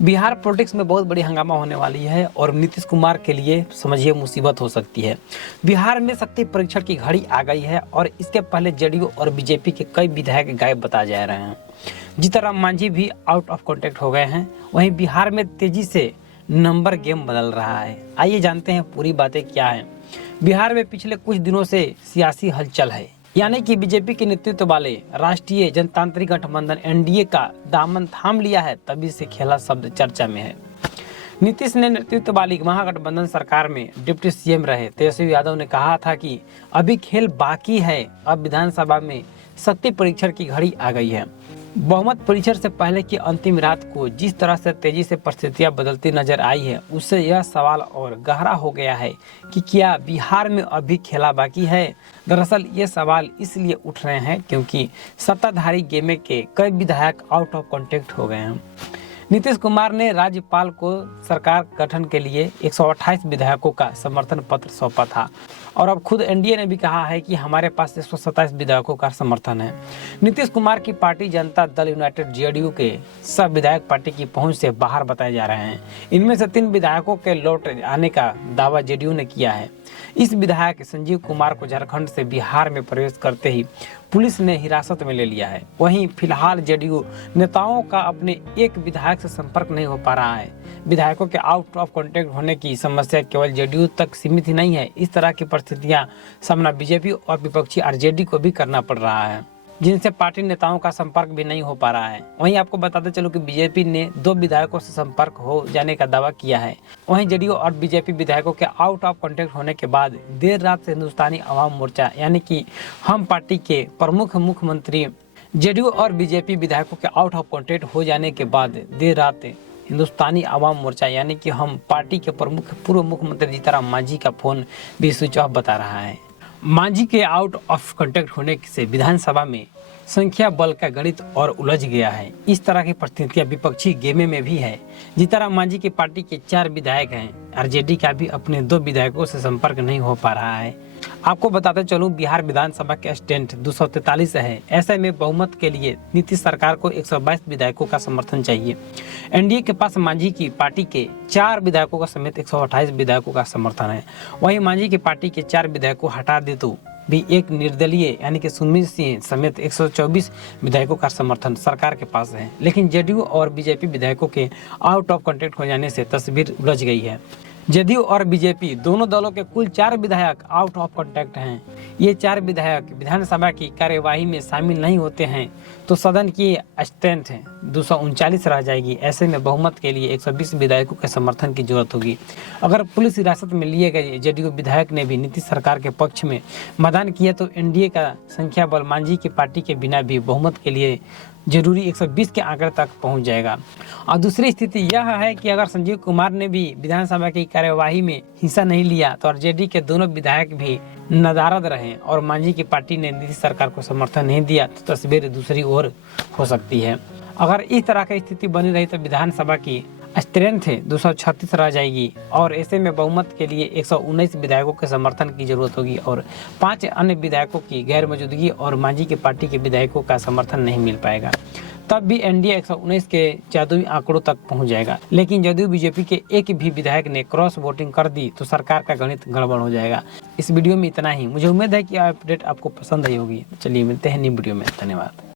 Bihar politics में बहुत बड़ी हंगामा होने वाली है और नीतीश कुमार के लिए समझिए मुसीबत हो सकती है। बिहार में शक्ति परीक्षण की घड़ी आ गई है और इसके पहले जेडीयू और बीजेपी के कई विधायक गायब बताए जा रहे हैं। जीतनराम मांझी भी आउट ऑफ कॉन्टेक्ट हो गए हैं। वहीं बिहार में तेजी से नंबर गेम बदल रहा है। आइए जानते हैं पूरी बातें क्या है। बिहार में पिछले कुछ दिनों से सियासी हलचल है, यानी कि बीजेपी के नेतृत्व वाले राष्ट्रीय जनतांत्रिक गठबंधन एनडीए का दामन थाम लिया है, तभी से खेला शब्द चर्चा में है। नीतीश ने नेतृत्व वाली महागठबंधन सरकार में डिप्टी सीएम रहे तेजस्वी यादव ने कहा था कि अभी खेल बाकी है, अब विधानसभा में शक्ति परीक्षण की घड़ी आ गई है। बहुमत परीक्षण से पहले की अंतिम रात को जिस तरह से तेजी से परिस्थितियां बदलती नजर आई है, उससे यह सवाल और गहरा हो गया है कि क्या बिहार में अभी खेला बाकी है। दरअसल ये सवाल इसलिए उठ रहे हैं क्योंकि सत्ताधारी गेमे के कई विधायक आउट ऑफ कॉन्टेक्ट हो गए हैं। नीतीश कुमार ने राज्यपाल को सरकार गठन के लिए 128 विधायकों का समर्थन पत्र सौंपा था और अब खुद एनडीए ने भी कहा है कि हमारे पास 127 विधायकों का समर्थन है। नीतीश कुमार की party Janata Dal United JDU के सब विधायक पार्टी की पहुंच से बाहर बताए जा रहे हैं। इनमें से 3 विधायकों के लौट आने का दावा जेडीयू ने किया है। इस विधायक संजीव कुमार को झारखंड से बिहार में प्रवेश करते ही पुलिस ने हिरासत में ले लिया है। वहीं फिलहाल जेडीयू नेताओं का अपने एक विधायक से संपर्क नहीं हो पा रहा है। विधायकों के आउट ऑफ कॉन्टेक्ट होने की समस्या केवल जेडीयू तक सीमित ही नहीं है। इस तरह की परिस्थितियां सामना बीजेपी और विपक्षी आरजेडी को भी करना पड़ रहा है, जिनसे पार्टी नेताओं का संपर्क भी नहीं हो पा रहा है। वहीं आपको बताते चलो कि बीजेपी ने 2 विधायकों से संपर्क हो जाने का दावा किया है। वहीं जेडीयू और बीजेपी विधायकों के आउट ऑफ कॉन्टेक्ट होने के बाद देर रात से हिंदुस्तानी अवाम मोर्चा यानी कि हम पार्टी के प्रमुख मुख्यमंत्री जेडीयू और बीजेपी विधायकों के आउट ऑफ कॉन्टेक्ट हो जाने के बाद देर रात हिंदुस्तानी अवाम मोर्चा यानी कि हम पार्टी के प्रमुख पूर्व मुख्यमंत्री जीतनराम मांझी का फोन भी स्विच ऑफ बता रहा है। मांझी के आउट ऑफ कॉन्टेक्ट होने से विधानसभा में संख्या बल का गणित और उलझ गया है। इस तरह की परिस्थितियां विपक्षी गेमे में भी है। जीतनराम मांझी की पार्टी के 4 विधायक हैं। आरजेडी का भी अपने 2 विधायकों से संपर्क नहीं हो पा रहा है। आपको बताते चलूं, बिहार विधानसभा के स्ट्रेंथ 243 है। ऐसे में बहुमत के लिए नीतीश सरकार को 122 विधायकों का समर्थन चाहिए। एनडीए के पास मांझी की पार्टी के 4 विधायकों का समेत 128 विधायकों का समर्थन है। वहीं मांझी की पार्टी के 4 विधायकों हटा दे तो भी एक निर्दलीय यानी कि सुमित सिंह समेत 124 विधायकों का समर्थन सरकार के पास है। लेकिन जेडीयू और बीजेपी विधायकों के आउट ऑफ कॉन्टेक्ट हो जाने से तस्वीर उलझ गई है। जेडीयू और बीजेपी दोनों दलों के कुल 4 विधायक आउट ऑफ कॉन्टेक्ट हैं। ये 4 विधायक विधानसभा की कार्यवाही में शामिल नहीं होते हैं तो सदन की स्ट्रेंथ 239 रह जाएगी। ऐसे में बहुमत के लिए 120 विधायकों के समर्थन की जरूरत होगी। अगर पुलिस हिरासत में लिए गए जेडीयू विधायक ने भी नीतीश सरकार के पक्ष में मतदान किया तो एनडीए का संख्या बल मांझी की पार्टी के बिना भी बहुमत के लिए जरूरी 120 के आंकड़े तक पहुंच जाएगा। और दूसरी स्थिति यह है कि अगर संजीव कुमार ने भी विधानसभा की कार्यवाही में हिस्सा नहीं लिया तो आरजेडी के दोनों विधायक भी नदारद रहे और मांझी की पार्टी ने नीतीश सरकार को समर्थन नहीं दिया तो तस्वीर दूसरी ओर हो सकती है। अगर इस तरह की स्थिति बनी रही तो विधानसभा की स्ट्रेंथ 236 रह जाएगी और ऐसे में बहुमत के लिए 119 विधायकों के समर्थन की जरूरत होगी और 5 अन्य विधायकों की गैर मौजूदगी और मांझी की पार्टी के विधायकों का समर्थन नहीं मिल पाएगा। तब भी एनडीए 119 के जादुई आंकड़ों तक पहुंच जाएगा। लेकिन यदि बीजेपी के एक भी विधायक ने क्रॉस वोटिंग कर दी तो सरकार का गणित गड़बड़ हो जाएगा। इस वीडियो में इतना ही। मुझे उम्मीद है कि अपडेट आपको पसंद आई होगी। चलिए मिलते हैं नई वीडियो में। धन्यवाद।